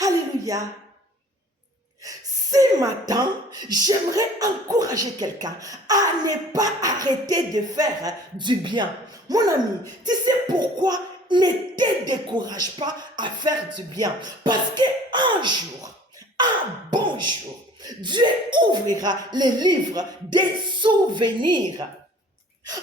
Alléluia. Ce matin, j'aimerais encourager quelqu'un à ne pas arrêter de faire du bien. Mon ami, tu sais pourquoi ne te décourage pas à faire du bien? Parce qu'un jour, un bon jour, Dieu ouvrira les livres des souvenirs.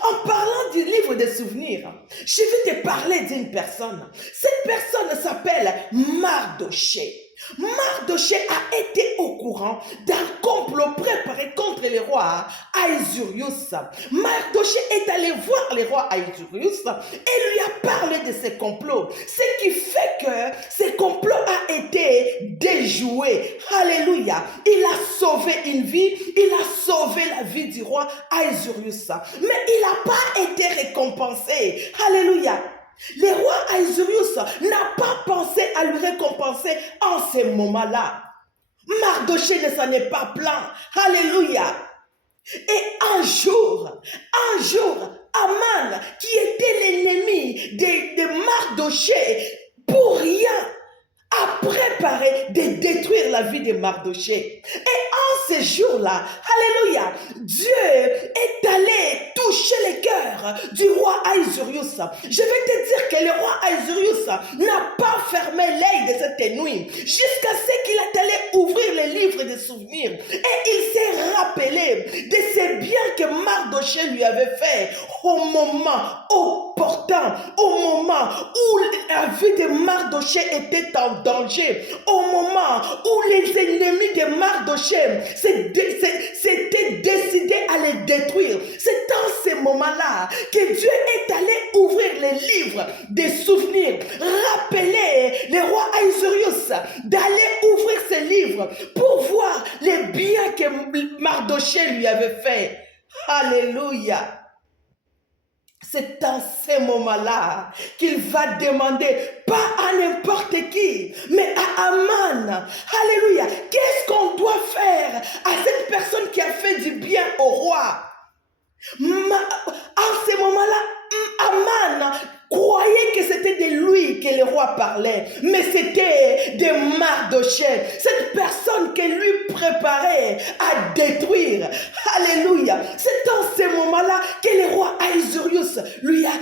En parlant du livre des souvenirs, je vais te parler d'une personne. Cette personne s'appelle Mardoché. Mardoché a été au courant d'un complot préparé contre le roi Ahasuerus. Mardoché est allé voir le roi Ahasuerus et lui a parlé de ce complot. Ce qui fait que ce complot a été déjoué. Alléluia. Il a sauvé une vie, il a sauvé la vie du roi Ahasuerus. Mais il n'a pas été récompensé. Alléluia. Le roi Ahasuerus n'a pas pensé à lui récompenser en ce moment-là. Mardoché ne s'en est pas plaint. Alléluia. Et un jour, Aman, qui était l'ennemi de Mardoché, pour rien, a préparé de détruire la vie de Mardoché. Et en ce jour-là, alléluia, Dieu est allé toucher le cœur du roi Ahasuerus. Je vais te dire que le roi Ahasuerus n'a pas fermé l'œil de cette nuit jusqu'à ce qu'il est allé ouvrir les livres de souvenirs. Et il s'est rappelé de ces biens que Mardoché lui avait fait au moment opportun, au moment où la vie de Mardoché était en danger, au moment où les ennemis de Mardoché s'étaient décidés à les détruire. C'est dans ce moment-là que Dieu est allé ouvrir les livres des souvenirs, rappeler le roi Ahasuerus d'aller ouvrir ces livres pour voir les biens que Mardoché lui avait fait. Alléluia. C'est dans ces moments-là qu'il va demander, pas à n'importe qui, mais à Aman. Alléluia. Qu'est-ce qu'on doit faire à cette personne qui a fait du bien au roi? En ce moment-là, Aman croyait que c'était de lui que le roi parlait, mais c'était de Mardoché, cette personne que lui préparait à détruire. Alléluia. C'est dans ce moment-là que le roi Ahasuerus lui a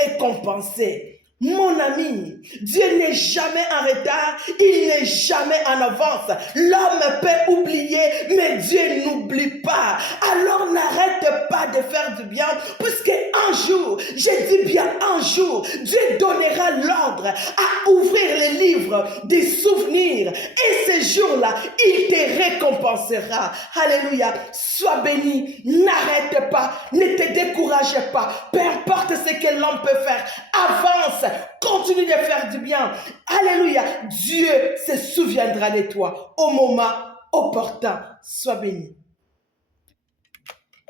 récompensé. Mon ami, Dieu n'est jamais en retard, il n'est jamais en avance. L'homme peut oublier, mais Dieu n'oublie pas. Alors n'arrête pas de faire du bien, puisque un jour, je dis bien un jour, Dieu donnera l'ordre à ouvrir les livres des souvenirs. Et ce jour-là, il te récompensera. Alléluia. Sois béni, n'arrête pas, ne te décourage pas. Peu importe ce que l'homme peut faire, avance. Continue de faire du bien. Alléluia. Dieu se souviendra de toi au moment opportun. Sois béni.